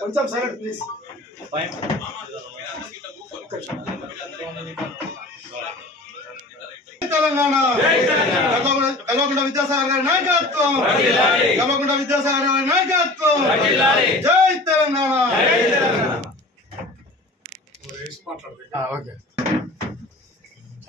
కొంచెం silent please. Telangana. Kalvakuntla Vidyasagar గారి నాయకత్వం. కల్వకుంట్ల విద్యాసాగర్ గారి నాయకత్వం. జై తెలంగాణ. ఆ,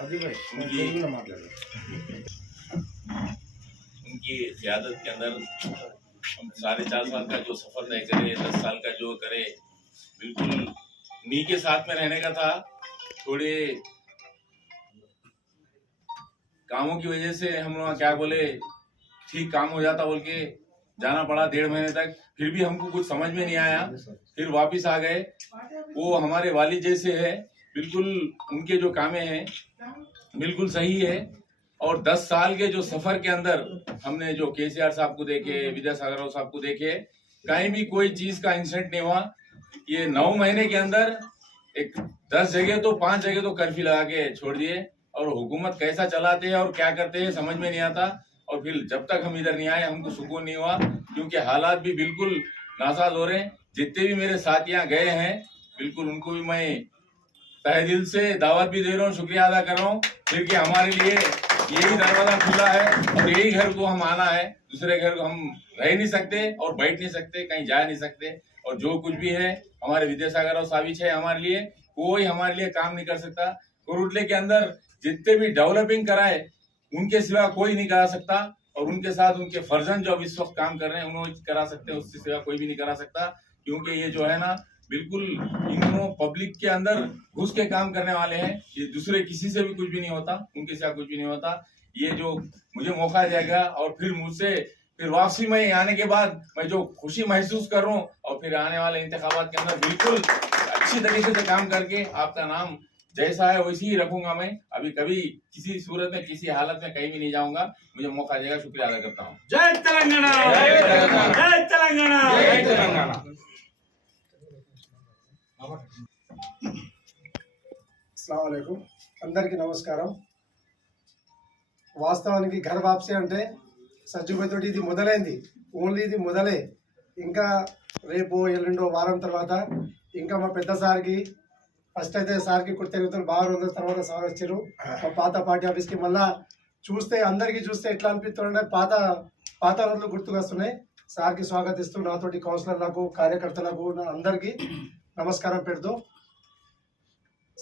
उनकी उनकी क्यादत के अंदर हम साढ़े चार साल का जो सफ़र तय करे दस साल का जो करे बिल्कुल उन्हीं के साथ में रहने का था। थोड़े कामों की वजह से हम लोग क्या बोले ठीक काम हो जाता बोल के जाना पड़ा डेढ़ महीने तक। फिर भी हमको कुछ समझ में नहीं आया। फिर वापस आ गए। वो हमारे वालिद जैसे है। बिल्कुल उनके जो कामे हैं बिल्कुल सही है। और 10 साल के जो सफ़र के अंदर हमने जो केसीआर साहब को देखे, विद्यासागर राव साहब को देखे, कहीं भी कोई चीज़ का इंसिडेंट नहीं हुआ। ये नौ महीने के अंदर एक दस जगह तो पाँच जगह तो कर्फ्यू लगा के छोड़ दिए। और हुकूमत कैसा चलाते हैं और क्या करते हैं, समझ में नहीं आता। और फिर जब तक हम इधर नहीं आए, हमको सुकून नहीं हुआ, क्योंकि हालात भी बिल्कुल नासाज हो रहे हैं। जितने भी मेरे साथियाँ गए हैं, बिल्कुल उनको भी मैं तहे दिल से दावत भी दे रहा हूँ, शुक्रिया अदा कर रहा हूँ। क्योंकि हमारे लिए यही दरवाज़ा खुला है और यही घर को हम आना है। दूसरे घर को हम रह नहीं सकते और बैठ नहीं सकते, कहीं जा नहीं सकते। और जो कुछ भी है, हमारे विद्यासागर और साविच है हमारे लिए, कोई हमारे लिए काम नहीं कर सकता। कुरुटले के अंदर जितने भी डेवलपिंग कराए, उनके सिवा कोई नहीं करा सकता। और उनके साथ उनके फर्जन जो अब इस वक्त काम कर रहे हैं, उन्होंने करा सकते हैं उससे सिवा कोई भी नहीं करा सकता। क्योंकि ये जो है ना बिल्कुल इग्नो पब्लिक के अंदर घुस के काम करने वाले हैं। ये दूसरे किसी से भी कुछ भी नहीं होता उनके साथ कुछ भी नहीं होता। ये जो मुझे मौका दिया गया और फिर मुझसे फिर वापसी में आने के बाद मैं जो खुशी महसूस कर रहा हूँ और फिर आने वाले इंतबात के अंदर बिल्कुल अच्छी तरीके से काम करके आपका नाम जैसा है वैसे ही रखूँगा मैं। अभी कभी किसी सूरत में किसी हालत में कहीं भी नहीं जाऊँगा। मुझे मौका देगा शुक्रिया अदा करता हूँ। जय तेलंगाना। जय तेलंगाना। जय तेलंगाना। అస్సలం అందరికీ నమస్కారం. వాస్తవానికి ఘన వాప్సీ అంటే సజ్జుబతోటి ఇది మొదలైంది. ఓన్లీ ఇది మొదలే. ఇంకా రేపు ఎల్లుండో వారం తర్వాత ఇంకా మా పెద్ద సార్కి ఫస్ట్ అయితే సార్కి కృతజ్ఞతలు బాగా రోజుల తర్వాత సార్ వచ్చారు మా పాత పార్టీ ఆఫీస్కి మళ్ళా చూస్తే అందరికీ చూస్తే ఎట్లా అనిపిస్తుందంటే పాత పాత రోజులు గుర్తుకొస్తున్నాయి. సార్కి స్వాగతిస్తూ నాతోటి కౌన్సిలర్లకు కార్యకర్తలకు నా అందరికీ నమస్కారం పెడుతూ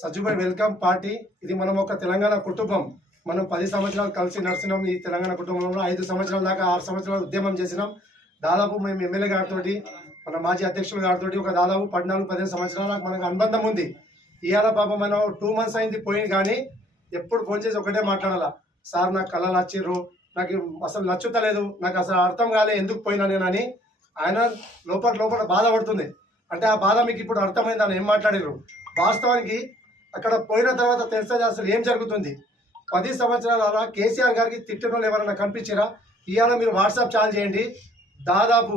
సజ్జుభాయ్ వెల్కమ్ పార్టీ. ఇది మనం ఒక తెలంగాణ కుటుంబం. మనం పది సంవత్సరాలు కలిసి నడిచినాం. ఈ తెలంగాణ కుటుంబంలో ఐదు సంవత్సరాల దాకా ఆరు సంవత్సరాలు ఉద్యమం చేసినాం. దాదాపు మేము ఎమ్మెల్యే గారితో మన మాజీ అధ్యక్షులు గారితో ఒక దాదాపు పద్నాలుగు పదిహేను సంవత్సరాల మనకు అనుబంధం ఉంది. ఇవాళ పాప మనం టూ మంత్స్ అయింది పోయింది కానీ ఎప్పుడు ఫోన్ చేసి ఒకటే మాట్లాడాలా? సార్ నాకు కళలు నచ్చిర్రు నాకు అసలు నచ్చుతలేదు. నాకు అసలు అర్థం కాలే ఎందుకు పోయినా నేను అని. ఆయన లోపల లోపల బాధపడుతుంది. అంటే ఆ బాధ మీకు ఇప్పుడు అర్థమైంది అని ఏం మాట్లాడారు? వాస్తవానికి అక్కడ పోయిన తర్వాత తెలుస్తుంది అసలు ఏం జరుగుతుంది? పది సంవత్సరాల అలా కేసీఆర్ గారికి తిట్టడం ఎవరైనా కనిపించారా? ఇవాళ మీరు వాట్సాప్ ఛాన్ చేయండి. దాదాపు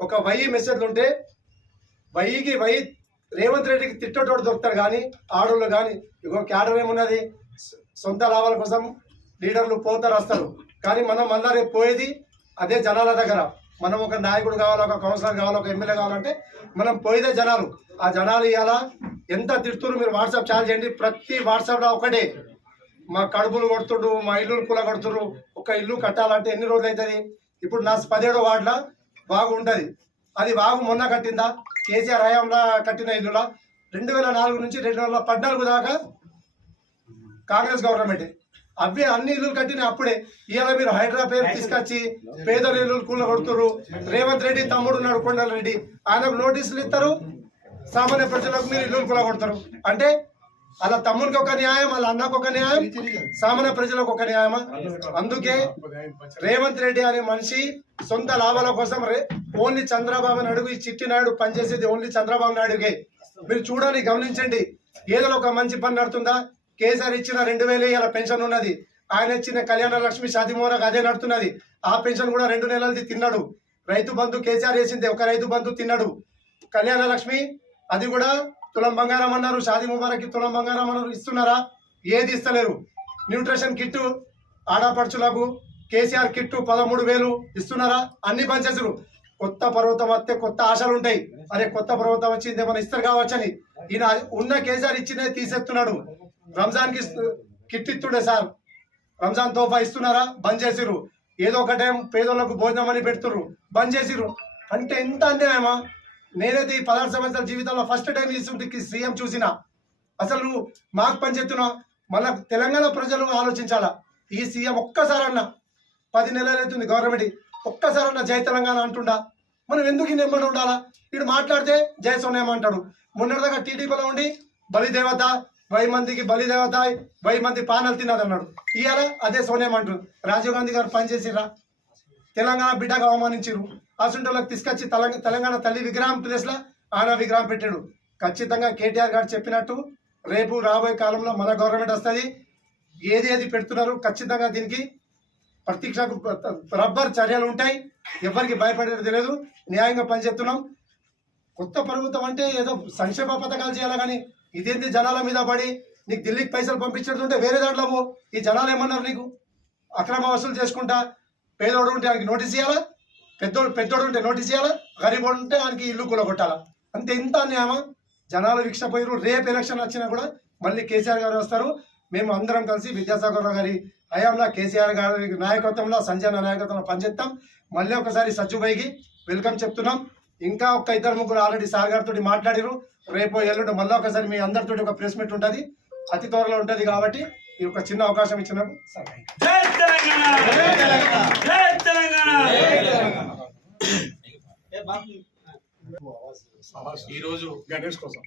ఒక వెయ్యి మెసేజ్లు ఉంటే వైకి వై రేవంత్ రెడ్డికి తిట్టేటోడు దొరుకుతారు కానీ ఆడోళ్ళు కానీ ఇగో క్యాడర్ ఏమున్నది? సొంత లాభాల కోసం లీడర్లు పోతారు వస్తారు కానీ మనం మళ్ళా రేపు పోయేది అదే జనాల దగ్గర. మనం ఒక నాయకుడు కావాలి ఒక కౌన్సిలర్ కావాలి ఒక ఎమ్మెల్యే కావాలంటే మనం పోయితే జనాలు ఆ జనాలు ఇవాళ ఎంత తిడుతున్నారు మీరు వాట్సాప్ చాలు చేయండి ప్రతి వాట్సాప్లో ఒకటే. మా కడుపులు కొడుతుడు మా ఇల్లులు కుల కొడుతుర్రు ఒక ఇల్లు కట్టాలంటే ఎన్ని రోజులు అవుతుంది ఇప్పుడు నా పదిహేడో వార్డులో బాగుంటుంది అది బాగు మొన్న కట్టిందా? కేసీఆర్ హయాంలో కట్టిన ఇల్లులా? రెండు వేల నాలుగు నుంచి రెండు వేల పద్నాలుగు దాకా కాంగ్రెస్ గవర్నమెంటే. అవి అన్ని ఇల్లులు కట్టిన అప్పుడే ఇవాళ మీరు హైదరాబాద్ పేరు తీసుకొచ్చి పేదల ఇల్లులు కూల కొడుతురు రేవంత్ రెడ్డి తమ్ముడు ఉన్నాడు కొండల రెడ్డి. ఆయనకు నోటీసులు ఇస్తారు. సామాన్య ప్రజలకు మీరు ఇల్లులు కూల కొడతారు అంటే అలా తమ్మునికి ఒక న్యాయం వాళ్ళ అన్నకు ఒక న్యాయం సామాన్య ప్రజలకు ఒక న్యాయమా? అందుకే రేవంత్ రెడ్డి అనే మనిషి సొంత లాభాల కోసం ఓన్లీ చంద్రబాబు నాయుడు ఈ చిట్టి నాయుడు పనిచేసేది ఓన్లీ చంద్రబాబు నాయుడుకే మీరు చూడండి గమనించండి. ఏదో ఒక మంచి పని నడుతుందా? కేసీఆర్ ఇచ్చిన రెండు వేలు ఇలా పెన్షన్ ఉన్నది. ఆయన ఇచ్చిన కళ్యాణ లక్ష్మి షాదిమోరకు అదే నడుతున్నది. ఆ పెన్షన్ కూడా రెండు నెలలది తిన్నాడు. రైతు బంధు కేసీఆర్ వేసింది ఒక రైతు బంధు తిన్నాడు. కళ్యాణ లక్ష్మి అది కూడా తులం బంగారం అన్నారు. షాది ముబారక్ తులం బంగారం అన్నారు. ఇస్తున్నారా? ఏది ఇస్తలేరు. న్యూట్రిషన్ కిట్ ఆడపడుచులకు కేసీఆర్ కిట్టు పదమూడు వేలు ఇస్తున్నారా? అన్ని పనిచేసారు కొత్త పర్వతం వస్తే కొత్త ఆశలు ఉంటాయి. అరే కొత్త పర్వతం వచ్చింది ఏమైనా ఇస్తారు కావచ్చని. ఈయన ఉన్న కేసీఆర్ ఇచ్చినే తీసేస్తున్నాడు. రంజాన్కి కిట్ ఇస్తుండే సార్. రంజాన్ తోఫా ఇస్తున్నారా? బంద్ చేసిర్రు. ఏదో ఒక టైం పేదోళ్ళకు భోజనం అని పెడుతుర్రు. బంద్ చేసిర్రు. అంటే ఎంత అన్యాయమా? నేనైతే ఈ పదహారు సంవత్సరాల జీవితంలో ఫస్ట్ టైం ఈ సీఎం చూసిన. అసలు నువ్వు మాకు పని చెప్తున్నావు మళ్ళా తెలంగాణ ప్రజలు ఆలోచించాలా? ఈ సీఎం ఒక్కసారన్నా పది నెలలు అవుతుంది గవర్నమెంట్ ఒక్కసారన్నా జై తెలంగాణ అంటుండా. మనం ఎందుకు ఈ ఉండాలా? వీడు మాట్లాడితే జై సోనేమంటాడు అంటాడు. మొన్నటిదాకా టీడీపీలో ఉండి బలిదేవత వెయ్యి మందికి బలి బలిదేవత వెయ్యి మంది పానలు తిన్నది అన్నాడు ఇవాళ అదే సోనియా అంటుంది రాజీవ్ గాంధీ గారు పనిచేసిరా తెలంగాణ బిడ్డగా అవమానించారు అసంటోళ్ళకి తీసుకొచ్చి తెలంగాణ తెలంగాణ తల్లి విగ్రహం ప్లేస్లో విగ్రహం పెట్టాడు. ఖచ్చితంగా కేటీఆర్ గారు చెప్పినట్టు రేపు రాబోయే కాలంలో మన గవర్నమెంట్ వస్తుంది. ఏది ఏది పెడుతున్నారు ఖచ్చితంగా దీనికి ప్రతీక్షకు రబ్బర్ చర్యలు ఉంటాయి. ఎవరికి భయపడేది తెలియదు. న్యాయంగా పనిచేస్తున్నాం. కొత్త ప్రభుత్వం అంటే ఏదో సంక్షేమ పథకాలు చేయాలి కానీ ఇదేంటి జనాల మీద పడి నీకు ఢిల్లీకి పైసలు పంపించేటంటే వేరే దాంట్లో ఈ జనాలు ఏమన్నారు నీకు? అక్రమ వసూలు చేసుకుంటా? పేదోడు ఉంటే ఆయనకి నోటీస్ ఇవ్వాలా పెద్దోడు పెద్దోడు ఉంటే నోటీస్ ఇవ్వాలా గరీబోడు ఉంటే ఆయనకి ఇల్లు కూలగొట్టాలా? అంతే ఇంత అన్యాయమా? జనాలు విక్షపోయారు రేపు ఎలక్షన్ వచ్చినా కూడా మళ్ళీ కేసీఆర్ గారు వస్తారు. మేము అందరం కలిసి విద్యాసాగర్ రావు గారి హయాంలో కేసీఆర్ గారి నాయకత్వంలో సంజయ్ నాయకత్వంలో పనిచేస్తాం. మళ్ళీ ఒకసారి సజ్జుబాయికి వెల్కమ్ చెప్తున్నాం. ఇంకా ఒక ఇద్దరు ముగ్గురు ఆల్రెడీ సార్ గారితో మాట్లాడిరు రేపు ఎల్లుండి మళ్ళీ ఒకసారి మీ అందరితో ఒక ప్రెస్ మీట్ ఉంటుంది. అతి త్వరలో ఉంటుంది కాబట్టి ఈ ఒక చిన్న అవకాశం తెలంగాణ! ఈ రోజు గణేష్ కోసం.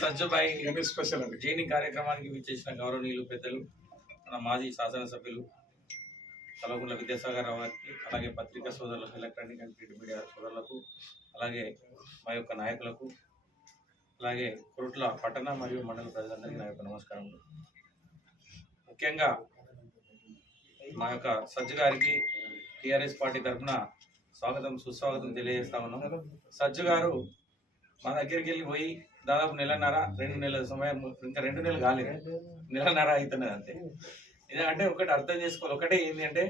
సజ్జబాయి గణేష్ స్పెషల్ అండి. జైని కార్యక్రమానికి విచ్చేసిన గౌరవనీయులు పెద్దలు మన మాజీ శాసనసభ్యులు తలగుండ్ల విద్యాసాగర్ రావు గారికి అలాగే పత్రికా సోదరులకు ఎలక్ట్రానిక్ అండ్ ప్రింట్ మీడియా సోదరులకు అలాగే మా యొక్క నాయకులకు అలాగే కురుట్ల పట్టణ మరియు మండల ప్రజలందరికీ నా యొక్క నమస్కారములు. ముఖ్యంగా మా యొక్క సజ్జ గారికి టిఆర్ఎస్ పార్టీ తరఫున స్వాగతం సుస్వాగతం తెలియజేస్తా ఉన్నాం. సజ్జు గారు మా దగ్గరికి వెళ్ళి పోయి దాదాపు నెలన్నర రెండు నెలల సమయం ఇంకా రెండు నెలలు కాలేదు. నెలన్నర అవుతున్నది అంతే. ఎందుకంటే ఒకటి అర్థం చేసుకోవాలి. ఒకటే ఏంటి అంటే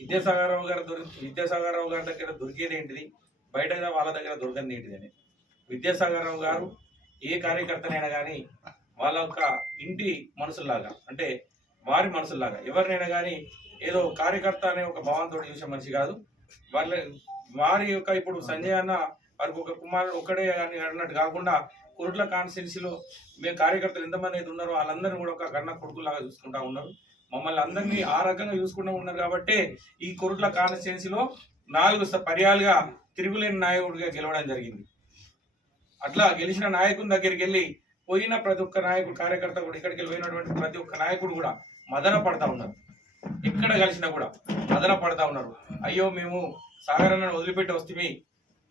విద్యాసాగరరావు గారు దొరి విద్యాసాగరరావు గారి దగ్గర దొరికేది ఏంటిది? బయట వాళ్ళ దగ్గర దొరకంది ఏంటిది అని. విద్యాసాగరరావు గారు ఏ కార్యకర్తనైనా కానీ వాళ్ళ యొక్క ఇంటి మనసులాగా అంటే వారి మనసులాగా ఎవరినైనా కానీ ఏదో కార్యకర్త అనే ఒక భావంతో చూసే మనిషి కాదు. వాళ్ళ వారి యొక్క ఇప్పుడు సంజయ్ అన్న వారికి ఒక కుమారుడు ఒక్కడే అని అన్నట్టు కాకుండా కొరుట్ల కాన్స్టిట్యున్సీలో మేము కార్యకర్తలు ఎంతమంది అయితే ఉన్నారో వాళ్ళందరినీ కూడా ఒక కన్న కొడుకులాగా చూసుకుంటా ఉన్నారు. మమ్మల్ని అందరినీ ఆ రకంగా చూసుకుంటూ ఉన్నారు కాబట్టి ఈ కొరుట్ల కాన్స్టిట్యున్సీలో నాలుగు పర్యాలుగా తిరుగులేని నాయకుడిగా గెలవడం జరిగింది. అట్లా గెలిచిన నాయకుని దగ్గరికి వెళ్ళి పోయిన ప్రతి ఒక్క నాయకుడు కార్యకర్త కూడా ఇక్కడికి వెళ్ళిపోయినటువంటి ప్రతి ఒక్క నాయకుడు కూడా మదన పడతా ఉన్నారు. ఎక్కడ కలిసినా కూడా మదన పడతా ఉన్నారు. అయ్యో మేము సాగరన్నను వదిలిపెట్టి వస్తే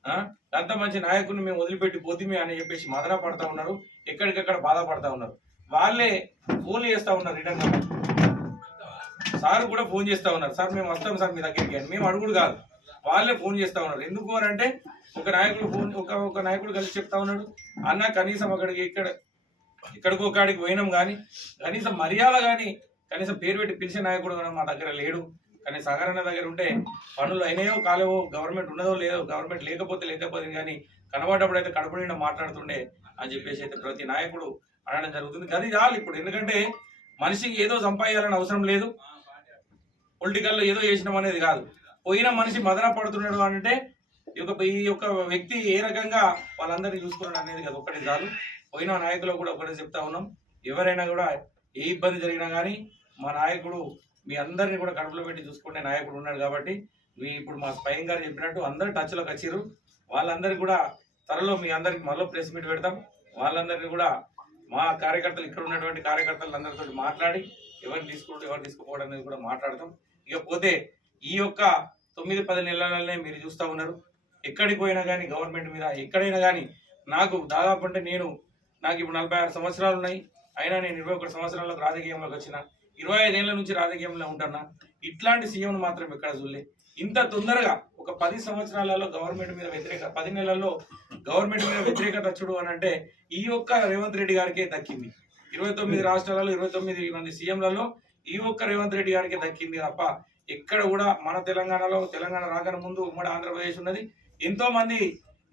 అంత మంచి నాయకుడిని మేము వదిలిపెట్టి పోతిమి అని చెప్పేసి మదన పడతా ఉన్నారు. ఎక్కడికక్కడ బాధపడతా ఉన్నారు. వాళ్ళే ఫోన్ చేస్తా ఉన్నారు రిటర్న్ సార్ కూడా ఫోన్ చేస్తా ఉన్నారు. సార్ మేము వస్తాం సార్ మీ దగ్గరికి అని. మేము అడుగుడు కాదు. వాళ్ళే ఫోన్ చేస్తా ఉన్నారు. ఎందుకు అని అంటే ఒక నాయకుడు ఫోన్ ఒక ఒక నాయకుడు కలిసి చెప్తా ఉన్నాడు. అన్న కనీసం అక్కడికి ఇక్కడ ఇక్కడికి కాడికి పోయినాం కానీ కనీసం మర్యాద కానీ కనీసం పేరు పెట్టి పిలిచే నాయకుడు మా దగ్గర లేడు. కానీ సహకరణ దగ్గర ఉంటే పనులు అయినాయో కాలేవో గవర్నమెంట్ ఉన్నదో లేదో గవర్నమెంట్ లేకపోతే లేకపోతే కానీ కనబడ్డప్పుడు అయితే కడుపు నిండా మాట్లాడుతుండే అని చెప్పేసి అయితే ప్రతి నాయకుడు అనడం జరుగుతుంది. అది చాలు ఇప్పుడు. ఎందుకంటే మనిషికి ఏదో సంపాదించాలని అవసరం లేదు. పొలిటికల్లో ఏదో చేసినాం అనేది కాదు. పోయిన మనిషి మదన పడుతున్నాడు అంటే ఈ యొక్క ఈ యొక్క వ్యక్తి ఏ రకంగా వాళ్ళందరినీ చూసుకున్నాడు అనేది కదా. ఒక్కటి కాదు. పోయిన నాయకులు కూడా ఒకటే చెప్తా ఉన్నాం. ఎవరైనా కూడా ఏ ఇబ్బంది జరిగినా కానీ మా నాయకుడు మీ అందరిని కూడా కడుపులో పెట్టి చూసుకునే నాయకుడు ఉన్నాడు కాబట్టి మీ ఇప్పుడు మా స్వయం గారు చెప్పినట్టు అందరు టచ్లోకి వచ్చారు వాళ్ళందరికీ కూడా త్వరలో మీ అందరికి మళ్ళీ ప్రెస్ మీట్ పెడతాం. వాళ్ళందరినీ కూడా మా కార్యకర్తలు ఇక్కడ ఉన్నటువంటి కార్యకర్తలు అందరితో మాట్లాడి ఎవరు తీసుకుంటూ ఎవరు తీసుకుపోవడం అనేది కూడా మాట్లాడతాం. ఇకపోతే ఈ యొక్క తొమ్మిది పది నెలలనే మీరు చూస్తూ ఉన్నారు. ఎక్కడికి పోయినా కానీ గవర్నమెంట్ మీద ఎక్కడైనా కానీ నాకు దాదాపు అంటే నేను నాకు ఇప్పుడు నలభై ఆరు సంవత్సరాలు ఉన్నాయి. అయినా నేను ఇరవై ఒకటి సంవత్సరాలకు రాజకీయంలోకి వచ్చిన. ఇరవై ఐదేళ్ళ నుంచి రాజకీయంలో ఉంటున్నా ఇట్లాంటి సీఎం మాత్రం ఎక్కడ చూడలే. ఇంత తొందరగా ఒక పది సంవత్సరాలలో గవర్నమెంట్ మీద వ్యతిరేక పది నెలల్లో గవర్నమెంట్ మీద వ్యతిరేకత వచ్చుడు అని అంటే ఈ ఒక్క రేవంత్ రెడ్డి గారికే దక్కింది. ఇరవై తొమ్మిది రాష్ట్రాలలో ఇరవై తొమ్మిది మంది సీఎంలలో ఈ ఒక్క రేవంత్ రెడ్డి గారికి దక్కింది తప్ప ఎక్కడ కూడా మన తెలంగాణలో తెలంగాణ రాకన ముందు ఉమ్మడి ఆంధ్రప్రదేశ్ ఉన్నది. ఎంతో మంది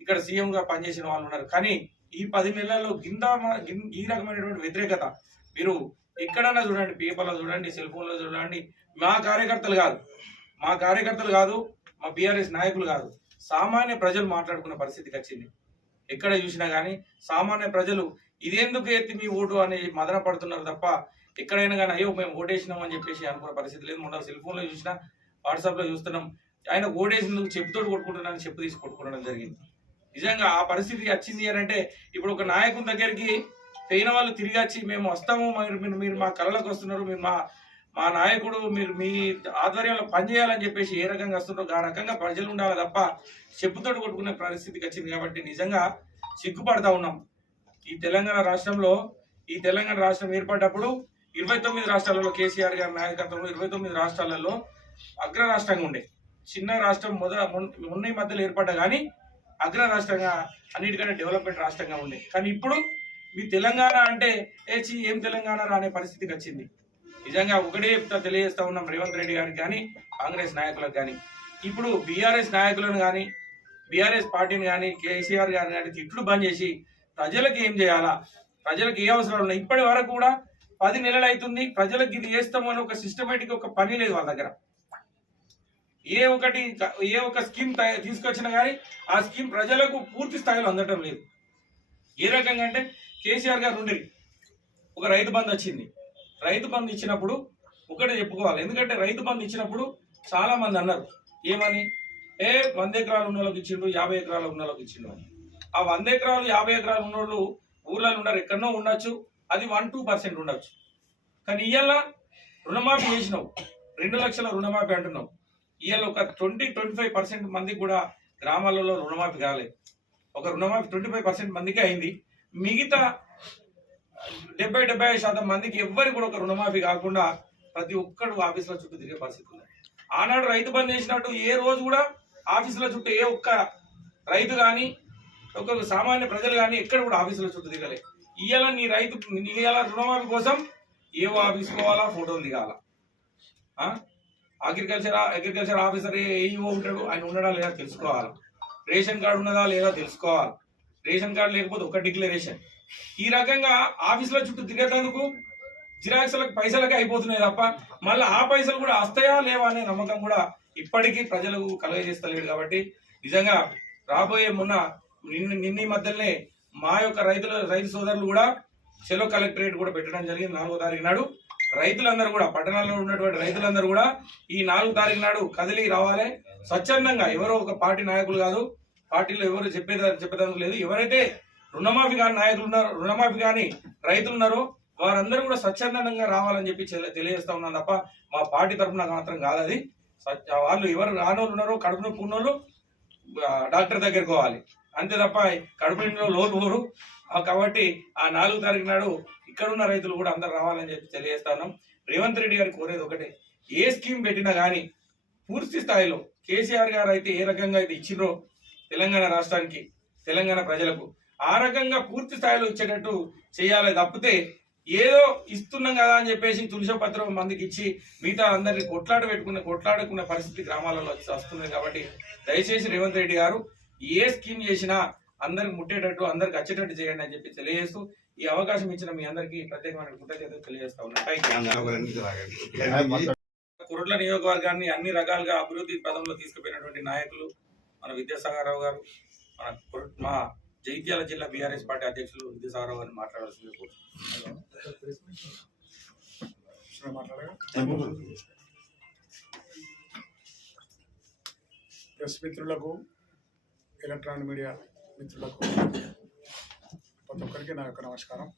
ఇక్కడ సీఎంగా పనిచేసిన వాళ్ళు ఉన్నారు. కానీ ఈ పది నెలల్లో గింద ఈ రకమైనటువంటి వ్యతిరేకత మీరు ఎక్కడన్నా చూడండి పేపర్లో చూడండి సెల్ ఫోన్లో చూడండి మా కార్యకర్తలు కాదు. మా కార్యకర్తలు కాదు మా బీఆర్ఎస్ నాయకులు కాదు. సామాన్య ప్రజలు మాట్లాడుకున్న పరిస్థితికి వచ్చింది. ఎక్కడ చూసినా కానీ సామాన్య ప్రజలు ఇదేందుకు ఎత్తి మీ ఓటు అని మదన పడుతున్నారు తప్ప ఎక్కడైనా కానీ అయ్యో మేము ఓటేసినాం అని చెప్పేసి అనుకున్న పరిస్థితి లేదు. మొన్న సెల్ ఫోన్లో చూసినా వాట్సాప్లో చూస్తున్నాం ఆయన ఓటేసినందుకు చెప్పుతోడు కొట్టుకుంటున్నాను చెప్పు తీసి కొట్టుకోవడం జరిగింది. నిజంగా ఆ పరిస్థితి వచ్చింది అని అంటే ఇప్పుడు ఒక నాయకుని దగ్గరికి పోయిన వాళ్ళు తిరిగి వచ్చి మేము వస్తాము మీరు మీరు మీరు మా కళలకు వస్తున్నారు మీరు మా మా నాయకుడు మీరు మీ ఆధ్వర్యంలో పనిచేయాలని చెప్పేసి ఏ రకంగా వస్తున్నారో ఆ రకంగా ప్రజలు ఉండాలి తప్ప చెప్పుతోటి కొట్టుకునే పరిస్థితికి వచ్చింది కాబట్టి నిజంగా సిగ్గుపడతా ఉన్నాం. ఈ తెలంగాణ రాష్ట్రంలో ఈ తెలంగాణ రాష్ట్రం ఏర్పడ్డప్పుడు ఇరవై తొమ్మిది రాష్ట్రాలలో కేసీఆర్ గారి నాయకత్వంలో ఇరవై తొమ్మిది రాష్ట్రాలలో అగ్ర రాష్ట్రంగా ఉండే. చిన్న రాష్ట్రం మొద ఉన్న మొన్న ఈ మధ్యలో ఏర్పడ్డా కానీ అగ్ర రాష్ట్రంగా అన్నిటికంటే డెవలప్మెంట్ రాష్ట్రంగా ఉండే. కానీ ఇప్పుడు మీ తెలంగాణ అంటే ఏచి ఏం తెలంగాణ రానే పరిస్థితికి వచ్చింది. నిజంగా ఒకటే చెప్తా తెలియజేస్తా ఉన్నాం రేవంత్ రెడ్డి గారికి కానీ కాంగ్రెస్ నాయకులకు కానీ. ఇప్పుడు బీఆర్ఎస్ నాయకులను కానీ బీఆర్ఎస్ పార్టీని కానీ కేసీఆర్ గారిని కానీ తిట్లు బంద్ చేసి ప్రజలకు ఏం చేయాలా? ప్రజలకు ఏ అవసరాలు ఉన్నాయి? ఇప్పటి వరకు కూడా పది నెలలు అవుతుంది ప్రజలకు ఇది చేస్తాము అని ఒక సిస్టమేటిక్ ఒక పని లేదు వాళ్ళ దగ్గర. ఏ ఒకటి ఏ ఒక స్కీమ్ తీసుకొచ్చినా కానీ ఆ స్కీమ్ ప్రజలకు పూర్తి స్థాయిలో అందటం లేదు. ఏ రకంగా అంటే కేసీఆర్ గారు ఉండేది ఒక రైతు బంధు వచ్చింది. రైతు బంధు ఇచ్చినప్పుడు ఒకటే చెప్పుకోవాలి. ఎందుకంటే రైతు బంధు ఇచ్చినప్పుడు చాలా మంది అన్నారు ఏమని? ఏ వంద ఎకరాలు ఉన్న వాళ్ళకి ఇచ్చిండు యాభై ఎకరాలు ఉన్న వాళ్ళకి ఇచ్చిండు అని. ఆ వంద ఎకరాలు యాభై ఎకరాలు ఉన్నోళ్ళు ఊర్లలో ఉన్నారు ఎక్కడనో ఉండొచ్చు. అది వన్ టూ పర్సెంట్ ఉండొచ్చు. కానీ ఇవాళ రుణమాఫీ చేసినావు. రెండు లక్షల రుణమాఫీ అంటున్నావు. ఇవాళ ఒక ట్వంటీ ట్వంటీ ఫైవ్ పర్సెంట్ మందికి కూడా గ్రామాలలో రుణమాఫీ కాలేదు ఒక రుణమాఫీ ట్వంటీ ఫైవ్ పర్సెంట్ మందికి అయింది. మిగతా డెబ్బై డెబ్బై శాతం మందికి ఎవ్వరికి కూడా ఒక రుణమాఫీ కాకుండా ప్రతి ఒక్కడు ఆఫీసుల చుట్టూ తిరిగే పరిస్థితి ఉంది ఆనాడు రైతు బంద్ చేసినట్టు ఏ రోజు కూడా ఆఫీసుల చుట్టూ ఏ ఒక్క రైతు కానీ ఒక్కొక్క సామాన్య ప్రజలు కానీ ఎక్కడ కూడా ఆఫీసుల చుట్టూ తిరగలే. ఇవాళ నీ రైతు నీ ఇవాళ రుణమాఫీ కోసం ఏ ఆఫీస్ పోవాలా ఫోటోలు దిగాల? అగ్రికల్చర్ అగ్రికల్చర్ ఆఫీసర్ ఏఈఓ ఉంటాడు ఆయన ఉండడా లేదా తెలుసుకోవాలి? రేషన్ కార్డు ఉన్నదా లేదా తెలుసుకోవాలి. రేషన్ కార్డు లేకపోతే ఒక డిక్లరేషన్. ఈ రకంగా ఆఫీసుల చుట్టూ తిరిగేందుకు జిరాక్స్లకు పైసలకి అయిపోతున్నాయి తప్ప మళ్ళీ ఆ పైసలు కూడా వస్తాయా లేవా అనే నమ్మకం కూడా ఇప్పటికీ ప్రజలకు కలగజేస్తలేడు కాబట్టి నిజంగా రాబోయే మొన్న నిన్న నిన్న ఈ మధ్యలోనే మా యొక్క రైతుల రైతు సోదరులు కూడా సెలవు కలెక్టరేట్ కూడా పెట్టడం జరిగింది నాలుగో తారీఖు నాడు. రైతులందరూ కూడా పట్టణాల్లో ఉన్నటువంటి రైతులందరూ కూడా ఈ నాలుగు తారీఖు నాడు కదిలి రావాలి. స్వచ్ఛందంగా ఎవరో ఒక పార్టీ నాయకులు కాదు పార్టీలో ఎవరు చెప్పేదా చెప్పేదానికి లేదు. ఎవరైతే రుణమాఫీ కాని నాయకులు ఉన్నారో రుణమాఫీ కాని రైతులు ఉన్నారో వారందరూ కూడా స్వచ్ఛందంగా రావాలని చెప్పి తెలి- తెలియజేస్తా ఉన్నాను తప్ప మా పార్టీ తరఫున మాత్రం కాదు అది. వాళ్ళు ఎవరు రానోళ్ళు ఉన్నారో కడుపు నొప్పి ఉన్నోళ్ళు డాక్టర్ దగ్గరికి పోవాలి. అంతే తప్ప కడుపు నిండిలో లోటు పోరు. కాబట్టి ఆ నాలుగు తారీఖు నాడు ఇక్కడ ఉన్న రైతులు కూడా అందరు రావాలని చెప్పి తెలియజేస్తాను రేవంత్ రెడ్డి గారు కోరేది ఒకటే ఏ స్కీమ్ పెట్టినా కానీ పూర్తి స్థాయిలో కేసీఆర్ గారు అయితే ఏ రకంగా అయితే ఇచ్చిండ్రో తెలంగాణ రాష్ట్రానికి తెలంగాణ ప్రజలకు ఆ రకంగా పూర్తి స్థాయిలో ఇచ్చేటట్టు చేయాలి తప్పితే ఏదో ఇస్తున్నాం కదా అని చెప్పేసి తులసపత్రం మందికి ఇచ్చి మిగతా అందరినీ కొట్లాట పెట్టుకునే కొట్లాడుకునే పరిస్థితి గ్రామాలలో వస్తుంది కాబట్టి దయచేసి రేవంత్ రెడ్డి గారు ఏ స్కీమ్ చేసినా అందరికి ముట్టేటట్టు అందరికి వచ్చేటట్టు చేయండి అని చెప్పి తెలియజేస్తూ ఈ అవకాశం ఇచ్చిన మీ అందరికీ ప్రత్యేకమైన కృతజ్ఞతలు తెలియజేస్తా ఉన్నాను. కురుట్ల నియోజకవర్గాన్ని అన్ని రకాలుగా అభివృద్ధి పదంలో తీసుకుపోయినటువంటి నాయకులు మన విద్యాసాగరరావు గారు మన మా జైత్యాల జిల్లా బీఆర్ఎస్ పార్టీ అధ్యక్షులు విద్యాసాగరరావు గారిని మాట్లాడాల్సింది. ప్రెస్ మిత్రులకు ఎలక్ట్రానిక్ మీడియా మిత్రులకు ప్రతి ఒక్కరికి నా యొక్క నమస్కారం.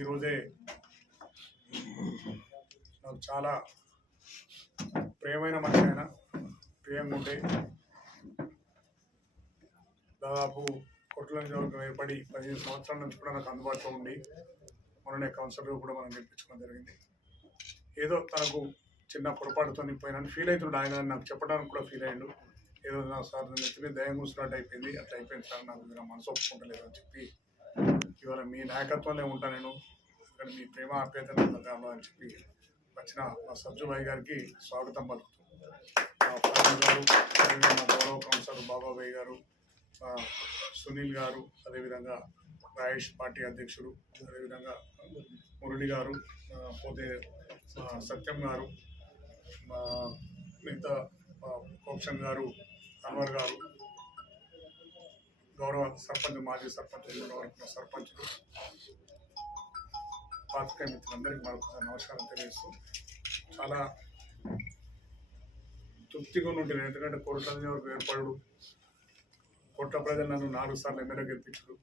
ఈరోజే నాకు చాలా ప్రియమైన మనిషి ఆయన. ప్రియంగా ఉండే దాదాపు కొట్ల నియోజకవర్గం ఏర్పడి పదిహేను సంవత్సరాల నుంచి కూడా నాకు అందుబాటులో ఉండి మొన్ననే కౌన్సిలర్ కూడా మనం గెలిపించుకోవడం జరిగింది. ఏదో తనకు చిన్న పొరపాటుతో పోయినాను ఫీల్ అవుతుండే ఆయన నాకు చెప్పడానికి కూడా ఫీల్ అయ్యాడు. ఏదో నా సార్ నెత్తిని దయం కూర్చున్నట్టు అయిపోయింది. అట్లా అయిపోయింది సార్. నాకు నా మనసు ఒప్పుకుంటలేదు అని చెప్పి ఇవాళ మీ నాయకత్వంలో ఉంటా నేను. ఇక్కడ మీ ప్రేమ ఆప్యాయత అని చెప్పి వచ్చిన మా సజ్జుబాయి గారికి స్వాగతం పలుకుతూ గారు అదేవిధంగా గౌరవ కౌన్సిలర్ బాబాబాయ్ గారు సునీల్ గారు అదేవిధంగా రాయేష్ పార్టీ అధ్యక్షుడు అదేవిధంగా మురళి గారు పోతే సత్యం గారు మా మిగతా కోక్షన్ గారు అన్వర్ గారు గౌరవ సర్పంచ్ మాజీ సర్పంచ్ గౌరవ సర్పంచులు పాతిక మిత్రులందరికీ మరొకసారి నమస్కారం తెలియజేస్తూ చాలా తృప్తిగా ఉంటుంది ఎందుకంటే కోట్ల వరకు ఏర్పడు కోట్ల ప్రజలు నన్ను నాలుగు సార్లు ఎమ్మెల్యే గెలిపించడు.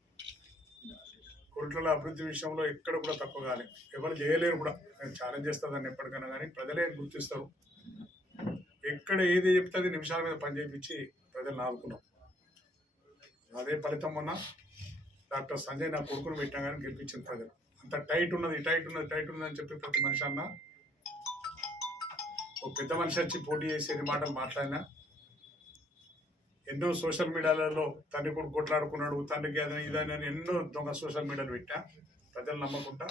కోట్ల అభివృద్ధి విషయంలో ఎక్కడ కూడా తక్కువ కాలేదు ఎవరు చేయలేరు కూడా. నేను ఛాలెంజ్ చేస్తుందని ఎప్పటికైనా కానీ ప్రజలే గుర్తిస్తారు. ఎక్కడ ఏది చెప్తే నిమిషాల మీద పని చేయించి ప్రజలు ఆదుకున్నాం. అదే ఫలితం మొన్న డాక్టర్ సంజయ్ నా కొడుకును పెట్టినా కానీ గెలిపించింది ప్రజలు. అంత టైట్ ఉన్నది టైట్ ఉన్నది టైట్ ఉన్నది అని చెప్పి ప్రతి మనిషి అన్నా ఓ పెద్ద మనిషి వచ్చి పోటీ చేసి ఎన్ని మాటలు మాట్లాడినా. ఎన్నో సోషల్ మీడియాలలో తండ్రి కూడా కొట్లాడుకున్నాడు తండ్రికి అదని ఇదని అని ఎన్నో దొంగ సోషల్ మీడియాలు పెట్టా. ప్రజలు నమ్మకుండా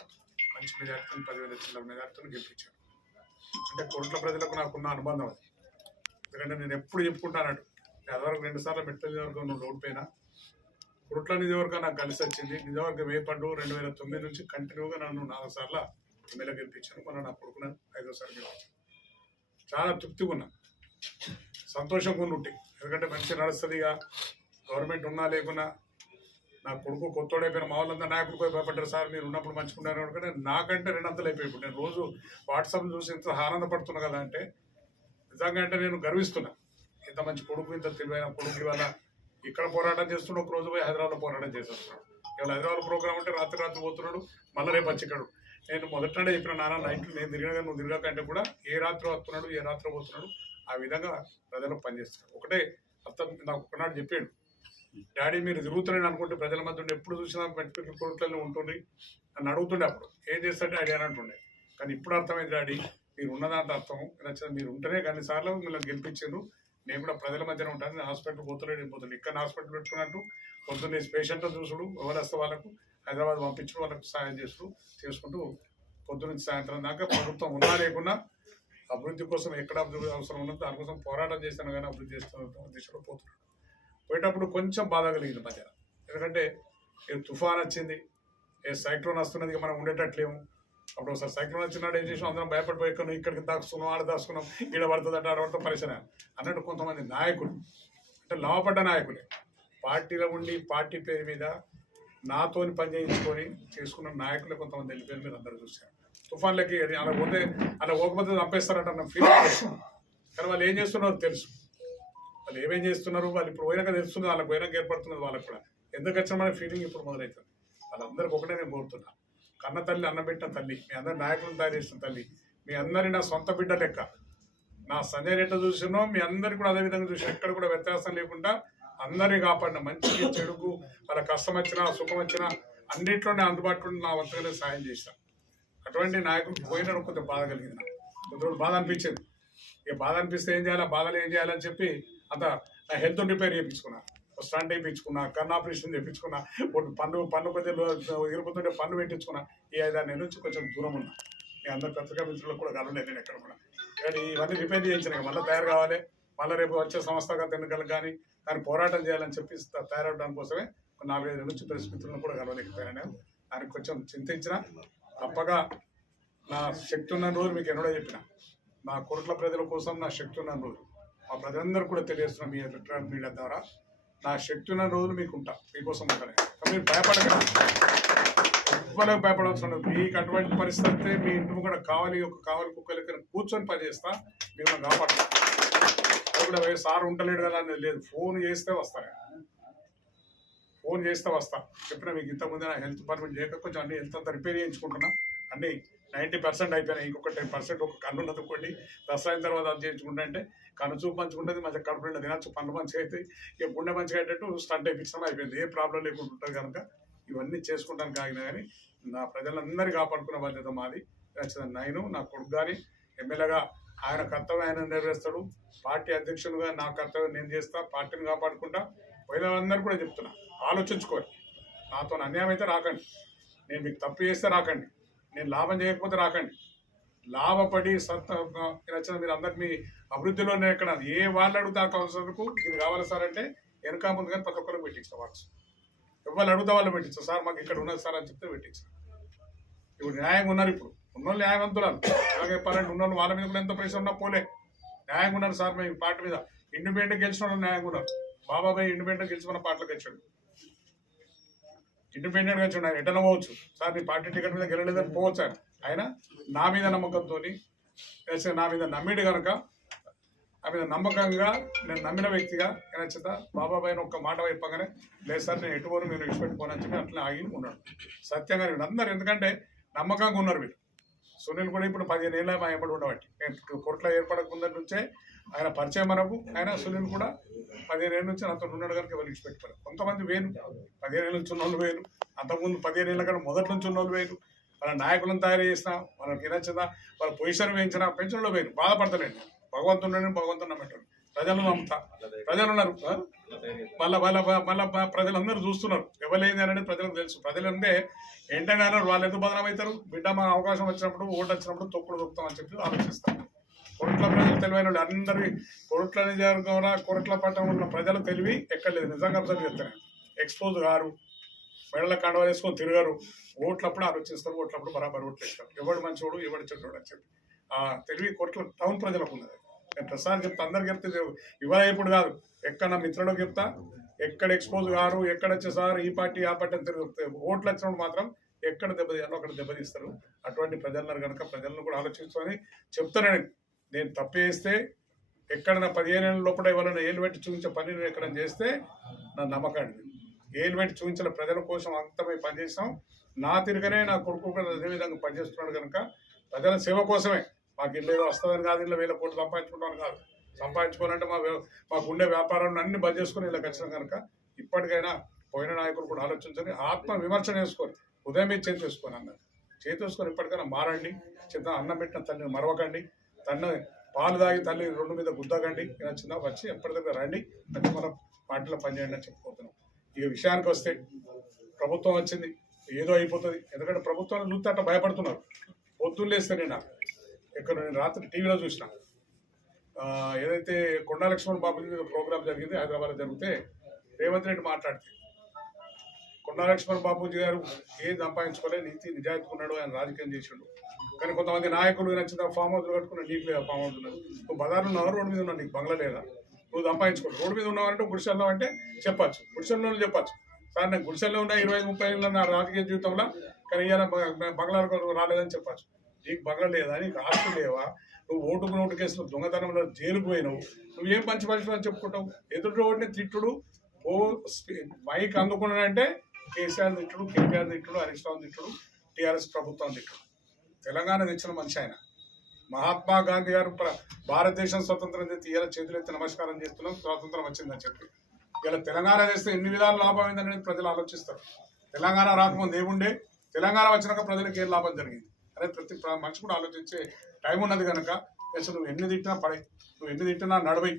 మంచి మెజార్టీని పదివేల చిల్లర మెజార్టీని గెలిపించాడు. అంటే కోట్ల ప్రజలకు నాకున్న అనుబంధం అది. ఎందుకంటే నేను ఎప్పుడు చెప్పుకుంటానట్టు అదివరకు రెండు సార్లు మెట్ల నియోజకవర్గం నువ్వు ఓడిపోయినా కుట్ల నియోజకవర్గం నాకు కలిసి వచ్చింది. నియోజకవర్గం పండు రెండు వేల తొమ్మిది నుంచి కంటిన్యూగా నన్ను నాలుగు సార్లు ఎమ్మెల్యే గెలిపించాను మన నా కొడుకున ఐదోసారి గెలిపించాను చాలా తృప్తిగా ఉన్నా. సంతోషంగా ఉండి ఎందుకంటే మంచి నడుస్తుంది ఇక. గవర్నమెంట్ ఉన్నా లేకున్నా నా కొడుకు కొత్తోడైపోయిన మా వాళ్ళంతా నాయకుడు పోయి భయపడ్డారు. సార్ మీరు ఉన్నప్పుడు మంచుకున్నారు అనుకుంటే నాకంటే రెండంతలు అయిపోయి నేను రోజు వాట్సాప్ చూసి ఇంత ఆనందపడుతున్నా కదా అంటే నిజంగా అంటే నేను గర్విస్తున్నా. ఇంత మంచి కొడుకు ఇంత తెలివైన కొడుకు ఇవాళ ఇక్కడ పోరాటం చేస్తున్నాడు ఒక రోజు పోయి హైదరాబాద్లో పోరాటం చేసేస్తున్నాడు. ఇవాళ హైదరాబాద్ ప్రోగ్రామ్ అంటే రాత్రి రాత్రి పోతున్నాడు మళ్ళీ రేపు వచ్చి ఇక్కడ నేను మొదటనే చెప్పిన నాన్న నైట్లు నేను తిరిగినా నువ్వు తిరగకంటే కూడా ఏ రాత్రి వస్తున్నాడు ఏ రాత్రి పోతున్నాడు ఆ విధంగా ప్రజలు పనిచేస్తున్నాడు ఒకటే అర్థం నాకు ఒకనాడు చెప్పాడు. డాడీ మీరు తిరుగుతున్నాడు అనుకుంటే ప్రజల మధ్య ఉండి ఎప్పుడు చూసినా పెట్టుకుని కోట్లలో ఉంటుంది నన్ను అడుగుతుండే అప్పుడు. ఏం చేస్తా డాడీ? అని అంటుండే. కానీ ఇప్పుడు అర్థమైంది డాడీ మీరు ఉన్నదాంట్లో అర్థం. నచ్చింది మీరు ఉంటేనే కానీ సార్లు మిమ్మల్ని గెలిపించారు. నేను కూడా ప్రజల మధ్యన ఉంటాను. హాస్పిటల్ పోతున్నాడు పోతున్నాడు ఇక్కడ హాస్పిటల్ పెట్టుకున్నట్టు పొద్దున్నే పేషెంట్తో చూసుడు ఎవరు వస్తే వాళ్ళకు హైదరాబాద్ పంపించడం వాళ్ళకు సాయం చేస్తూ చేసుకుంటూ పొద్దున్న సాయంత్రం దాకా ప్రభుత్వం ఉన్నా లేకున్నా అభివృద్ధి కోసం ఎక్కడ అభివృద్ధి అవసరం ఉన్నదో దానికోసం పోరాటం చేస్తాను కానీ అభివృద్ధి చేస్తున్న దిశలో పోతున్నాడు పోయేటప్పుడు కొంచెం బాధ కలిగింది మధ్య ఎందుకంటే ఏ తుఫాన్ వచ్చింది ఏ సైక్లోన్ వస్తున్నది మనం ఉండేటట్లేము. అప్పుడు ఒకసారి సైక్లోన్ వచ్చినాడు ఏం చేసాం? అందరం భయపడిపోయి ఇక్కడ ఇక్కడికి దాచుకున్నాం ఆడ దాచుకున్నాం ఈడ పడుతుందంట ఆడ పడుతుంది పరిశ్రమ అన్నట్టు కొంతమంది నాయకులు అంటే లాభపడ్డ నాయకులే పార్టీలో ఉండి పార్టీ పేరు మీద నాతోని పని చేయించుకొని చేసుకున్న నాయకులు కొంతమంది వెళ్ళిపోయారు మీరు అందరూ చూశారు. తుఫాన్లకి అది అలా పోతే అలా పోకపోతే తప్పేస్తారంట అన్న ఫీల్ కానీ వాళ్ళు ఏం చేస్తున్నారో తెలుసు. వాళ్ళు ఏమేం చేస్తున్నారు వాళ్ళు ఇప్పుడు పోయినాక తెలుస్తుంది వాళ్ళకి పోయినాక ఏర్పడుతున్నది వాళ్ళకి కూడా. ఎందుకు వచ్చిన ఫీలింగ్ ఇప్పుడు మొదలవుతుంది వాళ్ళందరికీ ఒకటే నేను కోరుతున్నా. కన్న తల్లి అన్న పెట్టిన తల్లి మీ అందరి నాయకులను తయారు చేసిన తల్లి మీ అందరి నా సొంత బిడ్డ లెక్క. నా సంజయ్ రెడ్డి చూసినో మీ అందరు కూడా అదే విధంగా చూసి ఎక్కడ కూడా వ్యత్యాసం లేకుండా అందరినీ కాపాడిన మంచికి చెడుకు వాళ్ళ కష్టం వచ్చినా సుఖం వచ్చినా అన్నింటిలోనే అందుబాటులో నా వంతుగానే సాయం చేశాను అటువంటి నాయకుడు పోయినాడు కొంచెం బాధ కలిగింది నాకు. కొంచెం రోజులు బాధ అనిపించింది. ఇక బాధ అనిపిస్తే ఏం చేయాలి బాధలు ఏం చేయాలని చెప్పి అంత నా హెల్త్ రిపేర్ చేయించుకున్నా స్టంట్ వేయించుకున్నా కన్ను ఆపరేషన్ చేయించుకున్నా ఒకటి పన్ను పన్ను కొద్దిగా ఇరుపుతుంటే పన్ను పెట్టించుకున్నా ఈ ఐదారు నెలల నుంచి కొంచెం దూరం ఉన్నా. నేను అందరు పత్రికా మిత్రులకు కూడా కలవలేదు నేను ఎక్కడ కూడా. కానీ ఇవన్నీ రిపేర్ చేయించిన మళ్ళీ తయారు కావాలి. మళ్ళీ రేపు వచ్చే సంస్థాగత ఎన్నికలకు కానీ దాన్ని పోరాటం చేయాలని చెప్పి తయారవడం కోసమే నాలుగైదు నుంచి ప్రెస్ మిత్రులను కూడా కలవలేకపోయాను నేను దానికి కొంచెం చింతించిన తప్పగా నా శక్తి ఉన్న రోజు మీకు ఎన్నడో చెప్పిన. నా కోట్ల ప్రజల కోసం నా శక్తి ఉన్న రోజు మా ప్రజలందరూ కూడా తెలియజేస్తున్న మీ ఎలక్ట్రానిక్ మీడియా ద్వారా నా శక్తి ఉన్న రోజులు మీకు ఉంటా మీకోసం ఉంటాను మీరు భయపడకండి. ఎవ్వరికి భయపడవలసిన ఉండదు. మీకు అటువంటి పరిస్థితి మీ ఇంటి కూడా కావాలి ఒక కావాలి కుక్కలకి కూర్చొని పనిచేస్తా. మిమ్మల్ని కూడా సార్ ఉండలేడు కదా అనేది లేదు. ఫోన్ చేస్తే వస్తాను ఫోన్ చేస్తే వస్తా. చెప్పిన మీకు ఇంతకుముందు నా హెల్త్ పర్మిట్ చేయక కొంచెం అన్ని హెల్త్ అంతా రిపేర్ చేయించుకుంటున్నా. అన్ని నైంటీ పర్సెంట్ అయిపోయినాయి. ఇంకొక టెన్ పర్సెంట్ ఒక కన్ను ఉన్నది ఒకటి దసరా అయిన తర్వాత అది చేయించుకుంటా అంటే కన్ను చూపు మంచుకుంటుంది మంచిగా కడుపు నిండా తినచ్చు పనులు మంచిగా అయితే ఇక గుండె మంచిగా అయ్యేటట్టు స్టంట్ అయిపించడం అయిపోయింది. ఏ ప్రాబ్లం లేకుండా ఉంటుంది కనుక ఇవన్నీ చేసుకుంటాను కాగినా కానీ నా ప్రజలందరినీ కాపాడుకున్న బాధ్యత మాది. నేను నా కొడుకు కానీ ఎమ్మెల్యేగా ఆయన కర్తవ్యం ఆయన నెరవేరుస్తాడు. పార్టీ అధ్యక్షులుగా నా కర్తవ్యం నేను చేస్తా పార్టీని కాపాడుకుంటా. మహిళలందరూ కూడా చెప్తున్నా ఆలోచించుకోండి నాతో అన్యాయం అయితే రాకండి. నేను మీకు తప్పు చేస్తే రాకండి. నేను లాభం చేయకపోతే రాకండి. లాభపడి సొంత రచన మీరు అందరినీ అభివృద్ధిలో ఎక్కడ ఏ వాళ్ళు అడుగుతా కౌన్సిలర్కు ఇది కావాలి సార్ అంటే వెనక ముందు కానీ ప్రతి ఒక్కరికి పెట్టించా వాట్స్ ఎవరు అడుగుతా వాళ్ళు పెట్టించా సార్ మాకు ఇక్కడ ఉన్నది సార్ అని చెప్తే పెట్టించారు. ఇప్పుడు న్యాయంగా ఉన్నారు ఇప్పుడు. ఉన్నోళ్ళు న్యాయవంతురాలు అలాగే పన్నెండు ఉన్నోళ్ళు వాళ్ళ మీద కూడా ఎంత ప్రెషర్ ఉన్నా పోలే. న్యాయంగా ఉన్నారు సార్ మేము పార్టీ మీద. ఇండిపెండెంట్ గెలిచిన వాళ్ళు న్యాయంగా ఉన్నారు బాబాబాయ్ ఇండిపెండెంట్ గెలిచి మన పార్టీలో గెలిచాడు. ఇండిపెండెంట్గా చూడండి ఎటన పోవచ్చు. సార్ మీ పార్టీ టికెట్ మీద గెలలేదని పోవచ్చు ఆయన ఆయన నా మీద నమ్మకంతో నా మీద నమ్మిడు కనుక ఆ మీద నమ్మకంగా నేను నమ్మిన వ్యక్తిగా నచ్చిత బాబాబాయ్ ఒక్క మాట చెప్పగానే లేదు సార్ నేను ఎటువంటి నేను విడిచిపెట్టుకోను చెప్పి అట్లా ఆగి ఉన్నాడు. సత్యంగా వీళ్ళు అందరు ఎందుకంటే నమ్మకంగా ఉన్నారు వీళ్ళు. సునీల్ కూడా ఇప్పుడు పదిహేను ఏళ్ళ మా ఎంబడి ఉండబట్టి. నేను కోట్ల ఏర్పడక నుంచే ఆయన పరిచయం మనకు. ఆయన సునీల్ కూడా పదిహేను ఏళ్ళ నుంచి అంత ఉన్నాడు కనుక వెలిగించి విడిచిపెట్టుకోరు. కొంతమంది వేరు. పదిహేను ఏళ్ళ నుంచి ఉన్నోళ్ళు వేరు. అంతకుముందు పదిహేను ఏళ్ళ కన్నా మొదటి నుంచి ఉన్నోళ్ళు వేరు. వాళ్ళ నాయకులను తయారు చేసిన వాళ్ళకి నచ్చిందా వాళ్ళ పొజిషన్ వేయించినా పెన్షన్లో వేరు. బాధపడతలేండి భగవంతుడు భగవంతుడు నమ్మంటాడు. ప్రజలు నమ్ముతా. ప్రజలు ఉన్నారు. మళ్ళా వాళ్ళ మళ్ళా మళ్ళీ ప్రజలందరూ చూస్తున్నారు. ఎవరైంది అనేది ప్రజలకు తెలుసు. ప్రజలు అంటే అన్నారు వాళ్ళు ఎందుకు బదనమవుతారు బిడ్డ మా అవకాశం వచ్చినప్పుడు ఓటు వచ్చినప్పుడు తొక్కుడు దొక్కుతామని చెప్పి ఆలోచిస్తారు. కొరట్ల ప్రజలు తెలివైన వాళ్ళు. అందరి కొరట్ల ద్వారా కొరట్ల పట్టణంలో ఉన్న ప్రజలు తెలివి ఎక్కడ లేదు. నిజంగా ప్రజలు చేస్తాను ఎక్స్పోజ్ కారు. మెడల కండవ వేసుకొని తిరగరు. ఓట్లప్పుడు ఆలోచిస్తారు. ఓట్లప్పుడు బరాబర్ ఓట్లు ఇస్తారు ఎవడు మంచోడు ఎవడు చెడ్డోడు అని చెప్పి. ఆ తెలివి కొరట్ల టౌన్ ప్రజలకు ఉన్నది. ప్రసాద్ చెప్తా అందరు చెప్తే ఇవాళ ఇప్పుడు కాదు. ఎక్కడ నా మిత్రులకు చెప్తా ఎక్కడ ఎక్స్పోజ్ కారు ఎక్కడ వచ్చే సార్ ఈ పార్టీ ఆ పార్టీ అని తిరుగుతాయి ఓట్లు వచ్చినప్పుడు మాత్రం ఎక్కడ దెబ్బతీయాలో అక్కడ దెబ్బతీస్తారు అటువంటి ప్రజలున్నారు కనుక ప్రజలను కూడా ఆలోచించుకొని చెప్తాను నేను తప్పేస్తే ఎక్కడైనా ఎక్కడ నా పదిహేను ఏళ్ళ లోపల ఎవరైనా ఏళ్ళు పెట్టి చూపించే పని నేను ఎక్కడ చేస్తే నా నమ్మకాన్ని ఏళ్ళు పెట్టి చూపించిన ప్రజల కోసం అంతమై పనిచేసాం నా తిరగనే నా కొడుకు కూడా అదే విధంగా పనిచేస్తున్నాడు కనుక ప్రజల సేవ కోసమే. మాకు ఇల్లు ఏదో వస్తుందని కాదు ఇల్లు వేల కోట్లు సంపాదించుకుంటాను కాదు. సంపాదించుకోవాలంటే మా మాకు ఉండే వ్యాపారాన్ని అన్ని బంద్ చేసుకుని ఇలా ఖచ్చితంగా కనుక ఇప్పటికైనా పోయిన నాయకులు కూడా ఆలోచించని ఆత్మ విమర్శన చేసుకొని ఉదయం మీద చేతి చేసుకొని అన్నారు. చేతి వేసుకొని ఇప్పటికైనా మారండి చిన్న అన్నం పెట్టిన తల్లిని మరవకండి తన పాలు తాగి తల్లి రెండు మీద గుద్దకండి ఇలా చిన్న వచ్చి ఎప్పటికైనా రండి అంటే మన పార్టీలో పనిచేయండి అని చెప్పుకుంటున్నాం. ఈ విషయానికి వస్తే ప్రభుత్వం వచ్చింది ఏదో అయిపోతుంది. ఎందుకంటే ప్రభుత్వాన్ని చూస్తే భయపడుతున్నారు. పొద్దున్న లేస్తే నేను ఇక్కడ నేను రాత్రి టీవీలో చూసిన. ఏదైతే కొండా లక్ష్మణ్ బాబు మీద ప్రోగ్రామ్ జరిగింది హైదరాబాద్ జరిగితే రేవంత్ రెడ్డి మాట్లాడితే కొండా లక్ష్మణ్ బాబుజీ గారు ఏం సంపాదించుకోలేదు నీతి నిజాయితీ ఉన్నాడు ఆయన రాజకీయం చేసిండు. కానీ కొంతమంది నాయకులు నచ్చిన ఫామ్ హౌస్ కట్టుకున్న నీకు లేదా ఫామ్ హౌస్ ఉన్నది. నువ్వు బజార్లో ఉన్నావు రోడ్డు మీద ఉన్నావు నీకు బంగ్లా లేదా? నువ్వు సంపాదించుకో రోడ్డు మీద ఉన్నావంటే గుడిసెల్లో అంటే చెప్పచ్చు. గుడిసెల్లో చెప్పచ్చు. సార్ నేను గుడిసెల్లో ఉన్న ఇరవై ముప్పై ఏళ్ళ నా రాజకీయ జీవితంలో కానీ ఇవాళ బంగ్లా రాలేదని చెప్పచ్చు. నీకు బంగ్లా లేదా నీకు ఆస్తులు లేవా? నువ్వు ఓటుకు నోటు కేసులో దొంగతనంలో జైలుకు పోయినావు. నువ్వేం పంచి అని చెప్పుకుంటావు? ఎదుటి ఓడిని తిట్టుడు ఓ స్పీ- మైక్ అందుకున్నాడంటే కేసీఆర్ తిట్టుడు కేటీఆర్ తిట్టుడు హరీష్ రావు తిట్టుడు టీఆర్ఎస్ ప్రభుత్వం తిట్టుడు. తెలంగాణ తెచ్చిన మనిషి ఆయన. మహాత్మా గాంధీ గారు భారతదేశం స్వతంత్రం తెచ్చి ఇలా చేతులెత్తి నమస్కారం చేస్తున్నాం స్వాతంత్రం వచ్చిందని చెప్పి. ఇలా తెలంగాణ చేస్తే ఎన్ని విధాల లాభం అయిందనేది ప్రజలు ఆలోచిస్తారు. తెలంగాణ రాకముందు ఏముండే తెలంగాణ వచ్చినాక ప్రజలకు ఏం లాభం జరిగింది? అనేది ప్రతి మనిషి కూడా ఆలోచించే టైం ఉన్నది కనుక అసలు నువ్వు ఎన్ని తిట్టినా పడే నువ్వు ఎన్ని తిట్టినా నడవై.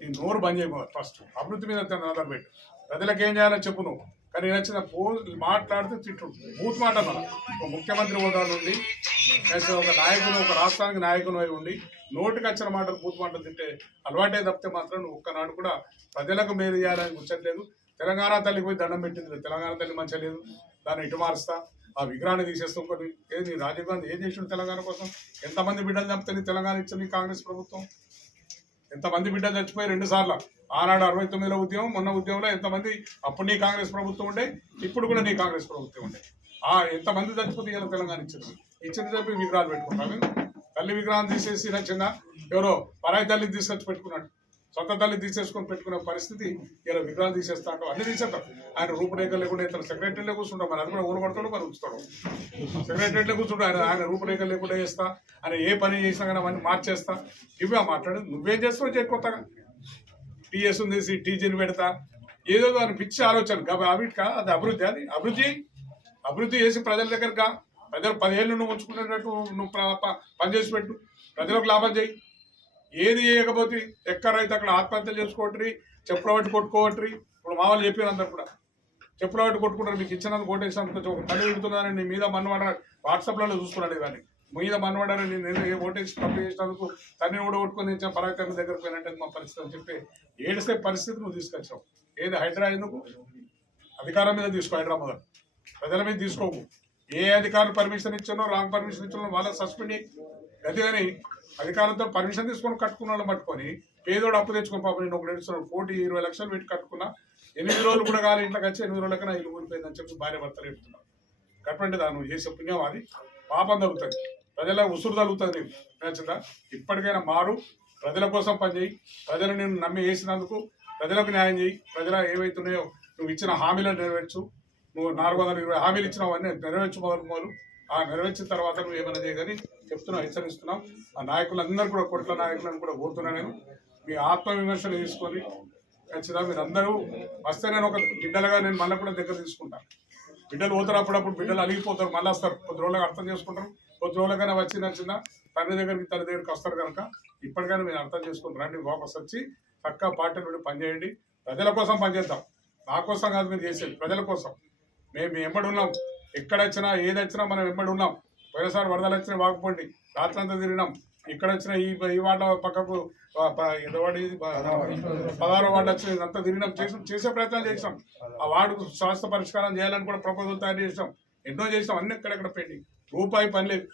నీ నోరు బంద్ చేయమో ఫస్ట్ అభివృద్ధి మీద ఆధార పెట్టు. ప్రజలకు ఏం చేయాలో చెప్పు నువ్వు. కానీ నచ్చిన పో మాట్లాడితే తిట్టు బూత్ మాట మన ఒక ముఖ్యమంత్రి హోదా నుండి లేకపోతే ఒక నాయకుడు ఒక రాష్ట్రానికి నాయకుడు అయి ఉండి నోటికి వచ్చిన మాటలు బూత్ మాటలు తింటే అలవాటే తప్పితే మాత్రం నువ్వు ఒక్కనాడు కూడా ప్రజలకు మేలు చేయాలని ముచ్చట్లేదు. తెలంగాణ తల్లికి పోయి దండం పెట్టింది తెలంగాణ తల్లి మంచిగా లేదు. దాన్ని ఇటు మారుస్తా. ఆ విగ్రహాన్ని తీసేస్తాం కొన్ని ఏది? రాజీవ్ గాంధీ ఏం చేసిండు తెలంగాణ కోసం? ఎంతమంది బిడ్డలు చంపుతుంది తెలంగాణ ఇచ్చింది కాంగ్రెస్ ప్రభుత్వం? ఎంతమంది బిడ్డలు చచ్చిపోయి రెండు సార్లు? ఆనాడు అరవై తొమ్మిదిలో ఉద్యమం మొన్న ఉద్యమంలో ఎంతమంది అప్పుడు నీ కాంగ్రెస్ ప్రభుత్వం ఉండే ఇప్పుడు కూడా నీ కాంగ్రెస్ ప్రభుత్వం ఉండే. ఆ ఎంతమంది చచ్చిపోతే ఇలా తెలంగాణ ఇచ్చింది ఇచ్చింది చెప్పి విగ్రహాలు పెట్టుకుంటాను తల్లి విగ్రహం తీసేసి నచ్చిందా? ఎవరో పరాయి తల్లిని తీసుకొచ్చి పెట్టుకున్నాడు. సొంత తల్లి తీసేసుకొని పెట్టుకునే పరిస్థితి ఇలా విగ్రహాలు తీసేస్తాడు అన్ని తీసేస్తాం ఆయన రూపురేఖలు లేకుండా ఇతను సెక్రటరీలో కూర్చుంటాం మరి అది కూడా ఊరు మరి ఉంచుతాడు సెక్రటరీలో కూర్చుంటాడు ఆయన ఆయన రూపురేఖలు లేకుండా చేస్తా. ఆయన ఏ పని చేసినా కానీ అవన్నీ మార్చేస్తా. ఇవే మాట్లాడు నువ్వేం చేస్తావు చేయకొత్తగా టీఎస్ ఉంది టీజీని పెడతా. ఏదో దాని పిచ్చి ఆలోచన. కాబట్టి అవిటికా అది అభివృద్ధి అది అభివృద్ధి. అభివృద్ధి చేసి ప్రజల దగ్గరగా ప్రజలు పదిహేను నువ్వు ఉంచుకునేటట్టు నువ్వు పనిచేసి పెట్టు. ప్రజలకు లాభం చేయి. ఏది చేయకపోతే ఎక్కడైతే అక్కడ ఆత్మహత్యలు చేసుకోవట్రి చెప్పుల పట్టి కొట్టుకోవట్రి ఇప్పుడు మా వాళ్ళు చెప్పారు అందరు కూడా. చెప్పుల పట్టి కొట్టుకుంటారు మీకు ఇచ్చినందుకు ఓటేసాం కొంచెం ఒక తల్లి పెడుతున్నారని నీ మీద మన్నవాడ వాట్సాప్లలో చూసుకున్నాడు ఇవన్నీ. మీద మనవాడారని నేను ఓటేసి తప్పు చేసినందుకు తన్ని కూడా కొట్టుకొని ఇచ్చిన పరాకరణ దగ్గర పోయినట్టు మా పరిస్థితి అని చెప్పి ఏడిసే పరిస్థితి నువ్వు తీసుకొచ్చావు. ఏది హైడ్రా ఎందుకు? అధికారం మీద తీసుకో హైదరాబాద్ ప్రజల మీద తీసుకోకు. ఏ అధికారులు పర్మిషన్ ఇచ్చానో రాంగ్ పర్మిషన్ ఇచ్చానో వాళ్ళ సస్పెండ్ అది కానీ అధికారంతో పర్మిషన్ తీసుకొని కట్టుకున్న పట్టుకొని పేదోడు అప్పు తెచ్చుకొని పాపం నేను రెండు ఏడుస్తున్నాడు కోటి ఇరవై లక్షలు పెట్టి కట్టుకున్నా. ఎనిమిది రోజులు కూడా కాదు ఇంట్లోకి వచ్చి ఎనిమిది నా ఇల్లు ఊరిపోయిందని చెప్పి భార్య భర్తలు చెప్తున్నాను కట్టండి దాన్ని నువ్వు చేసే పుణ్యం అది పాపం తగ్గుతుంది. ప్రజల ఉసురు తగ్గుతుంది. నీకు నచ్చిందా ఇప్పటికైనా మారు. ప్రజల కోసం పనిచేయి ప్రజలు నేను నమ్మి వేసినందుకు ప్రజలకు న్యాయం చేయి. ప్రజల ఏవైతున్నాయో నువ్వు ఇచ్చిన హామీలను నెరవేర్చు. నువ్వు నాలుగు వందల ఇరవై హామీలు ఇచ్చినవన్నీ నెరవేర్చు మొదలు మొదలు. ఆ నెరవేర్చిన తర్వాత నువ్వు ఏమైనా చేయగలి చెప్తున్నావు హెచ్చరిస్తున్నాం. ఆ నాయకులందరూ కూడా కొట్ల నాయకులను కూడా కోరుతున్నా నేను. మీ ఆత్మవిమర్శలు చేసుకొని తీసుకొని ఖచ్చితంగా మీరు అందరూ వస్తే నేను ఒక బిడ్డలుగా నేను మళ్ళీ కూడా దగ్గర తీసుకుంటాను బిడ్డలు పోతారు అప్పుడప్పుడు బిడ్డలు అలిగిపోతారు మళ్ళీ వస్తారు. కొద్ది రోజులకు అర్థం చేసుకుంటారు. కొద్ది రోజులకైనా వచ్చి నచ్చిన తండ్రి దగ్గరికి తల్లి దగ్గరికి వస్తారు కనుక ఇప్పటికైనా మీరు అర్థం చేసుకుని రండి వాపస్ వచ్చి చక్కగా పార్టీ నుండి పనిచేయండి. ప్రజల కోసం పనిచేద్దాం. నా కోసం కాదు మీరు చేసేది ప్రజల కోసం. మేము మీ వెంబడి ఉన్నాం. ఎక్కడ వచ్చినా మనం వెంబడి ఉన్నాం. పోయినసారి వరదలు వచ్చినా వాకపోండి రాత్రంతా తిరిగినాం. ఇక్కడ వచ్చిన ఈ ఈ వాట పక్కకు ఆ, ప- ఏదో పదహారో వచ్చిన అంతా తిరిగినాం. చేసి చేసే ప్రయత్నాలు చేసాం ఆ వార్డుకు శాస్త్ర పరిష్కారం చేయాలని కూడా ప్రపోజల్ తయారు చేసాం ఎన్నో చేసాం అన్ని ఎక్కడెక్కడ పెండింగ్. రూపాయి పని లేదు.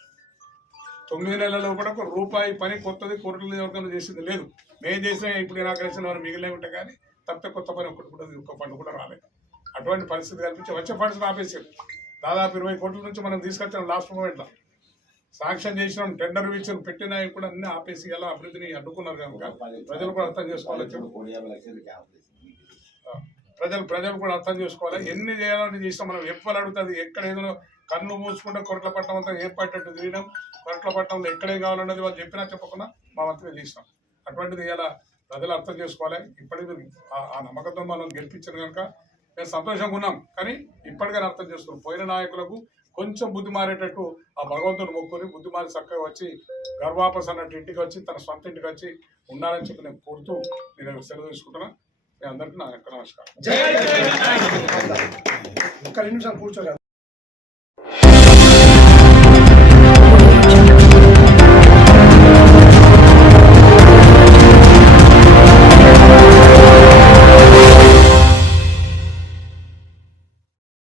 తొమ్మిది నెలల్లో కూడా రూపాయి పని కొత్తది కోట్ల నియోజకవర్గంలో చేసింది లేదు. మేము చేసిన ఇప్పుడు నాకు తెలిసిన వారు మిగిలిన ఉంటే కానీ తప్పితే కొత్త పని ఒకటి కూడా ఒక్క ఫండ్ కూడా రాలేదు. అటువంటి పరిస్థితి కల్పించి వచ్చే ఫండ్స్ ఆపేసారు. దాదాపు ఇరవై కోట్ల నుంచి మనం తీసుకొచ్చాం లాస్ట్ మూమెంట్లో. సాంక్షన్ చేసినాం టెండర్ ఇచ్చిన పెట్టిన కూడా అన్ని ఆపేసి ఎలా అభివృద్ధిని అడ్డుకున్నారు కనుక ప్రజలు కూడా అర్థం చేసుకోవాలి. ప్రజలు ప్రజలు కూడా అర్థం చేసుకోవాలి. ఎన్ని చేయాలని చేసినా మనం ఎప్పుడు అడుగుతుంది ఎక్కడ ఏదో కన్ను మూసుకుంటే కొరట్ల పట్టణం అంతా ఏర్పడేటట్టు తిరిగినాం. కొరట్ల పట్టణంలో ఎక్కడే కావాలన్నది వాళ్ళు చెప్పినా చెప్పకుండా మా వంతుగా చేసినాం. అటువంటిది ఇలా ప్రజలు అర్థం చేసుకోవాలి. ఇప్పటికీ ఆ- ఆ నమ్మకంతో మనం గెలిపించారు కనుక మేము సంతోషంగా ఉన్నాం. కానీ ఇప్పటికైనా అర్థం చేసుకున్నాం. పోయిన నాయకులకు కొంచెం బుద్ధి మారేటట్టు ఆ భగవంతుని మొక్కుని బుద్ధి మారి చక్కగా వచ్చి గర్వాపస్ అన్నట్టు ఇంటికి వచ్చి తన సొంత ఇంటికి వచ్చి ఉండాలని చెప్పి నేను కోరుతూ నేను సెలవు తీసుకుంటున్నా. మీ అందరికీ నా యొక్క నమస్కారం. ఒక్క రెండు నిమిషాలు కూర్చోలేదు.